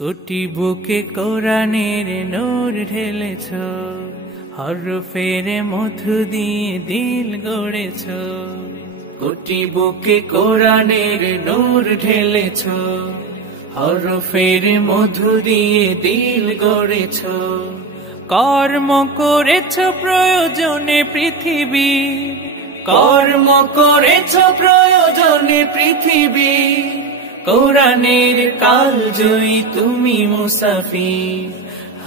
কোটি বুকে কোরআনের নূর ঢেলেছ, হরফের মধু দিয়ে দিল গড়েছ। কোটি বুকে কোরআনের নূর ঢেলেছ, হরফের মধু দিয়ে দিল গড়েছ। কর্ম করেছ প্রয়োজনে পৃথিবী, কর্ম করেছ প্রয়োজনে পৃথিবী। কোরআনের কালজয়ী তুমি মুসাফির,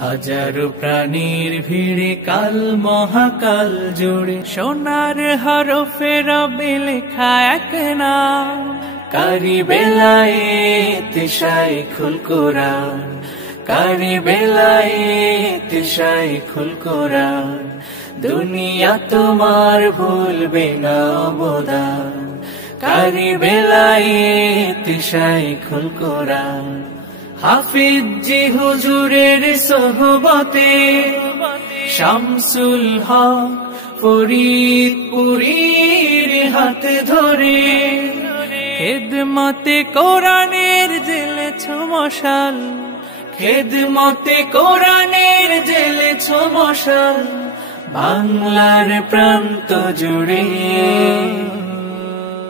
হাজারো প্রাণীর ভিড়ে কাল মহাকাল জুড়ে। সোনার হরফে রবে লেখা এক নাম, কারি বেলায়েত শাইখুল কোরআন, কারি বেলায়েত শাইখুল কোরআন। দুনিয়া তোমার ভুলবে না অবদান, কারি বেলায়েত শাইখুল কোরআন। হাফিজ জি হুজুরের সোহবতে শামসুল হক ফরিদপুরীর হাত ধরে, খেদমতে কোরআনের জ্বেলেছ মশাল, খেদমতে কোরআনের জ্বেলেছ মশাল। বাংলার প্রান্ত জুড়ে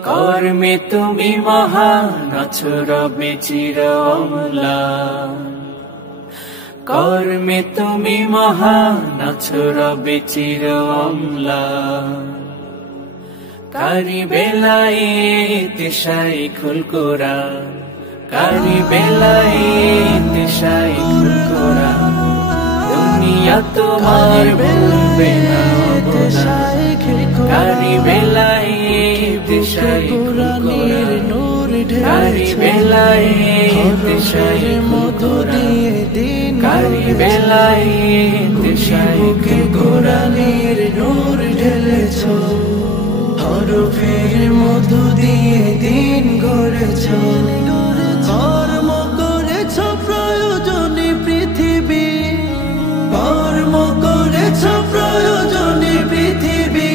কর্মে তুমি মহান, আছো রবে চির অম্লান। কর্মে তুমি মহান, আছো রবে চির অম্লান। কারি বেলায়েত শাইখুল কোরআন, কারি বেলায়েত শাইখুল কোরআন। দুনিয়া তোমার ভুলবে না অবদান, কারি বেলায়েত শাইখুল কোরআন, কারি বেলায়েত শাইখুল কোরআন, কারি বেলায়েত শাইখুল কোরআনের নূর ঢেলেছ, হরফের মধু দিয়ে দিন গড়েছ। কর্ম করেছ প্রয়োজনে পৃথিবী, কর্ম করেছ প্রয়োজনে পৃথিবী।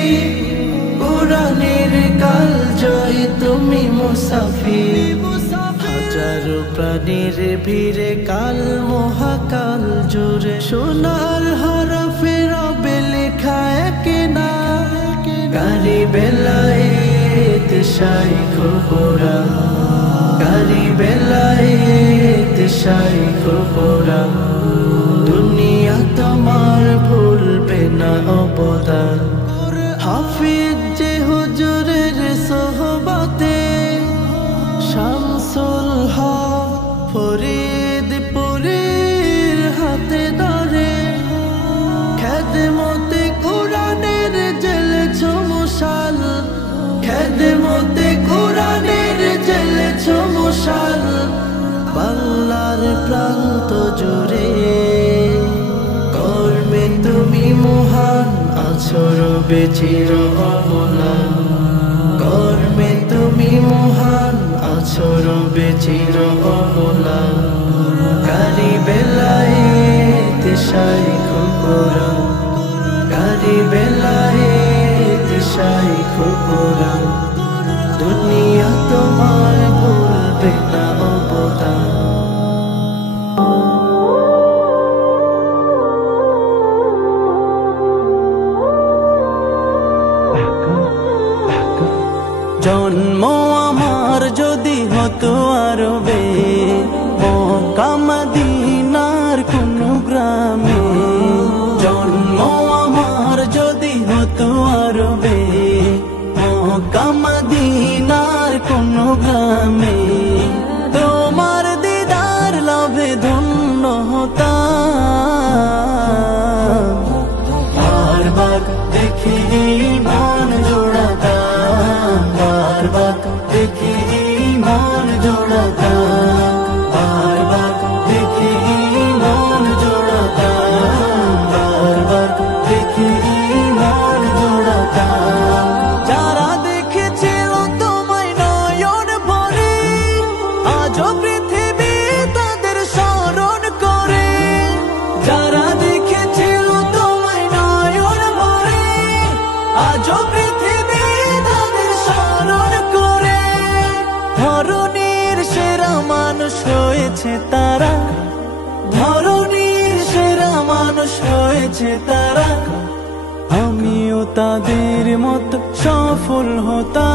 কোরআনের কালজয়ী তুমি মুসাফির, হাজারো প্রাণীর ভিড়ে কাল মহাকাল জুড়ে। সোনার হরফে রবে লেখা এক নাম, কারি বেলায়েত শাইখুল কোরআন, কারি বেলায়েত শাইখুল কোরআন। দুনিয়া তোমার ভুলবে না অবদান। হাফিজ যে হুজুরের সোহবতে শামসুল হক ফরিদপুরীর হাতে ধরে, খেদমতে কোরআনের জ্বেলেছ মশাল, খেদমতে কোরআনের জ্বেলেছ মশাল। বাংলার প্রান্ত জুড়ে কর্মে তুমি মহান, আছো রবে চির অম্লান। কর্মে তুমি মহান, আছো রবে চির অম্লান। কারি বেলায়েত শাইখুল কোরআন, কারি বেলায়েত শাইখুল কোরআন। দুনিয়া তোমার ভুলবে না অবদান। জন্ম আমার যদি হতো আরবে, মক্কা মদিনার কোন গ্রামে। জন্ম আমার যদি হতো আরবে, মক্কা মদিনার কোন গ্রামে। হয়েছে তারা, ধরনীর সেরা মানুষ হয়েছে তারা। আমিও তাদের মতো সফল হতাম।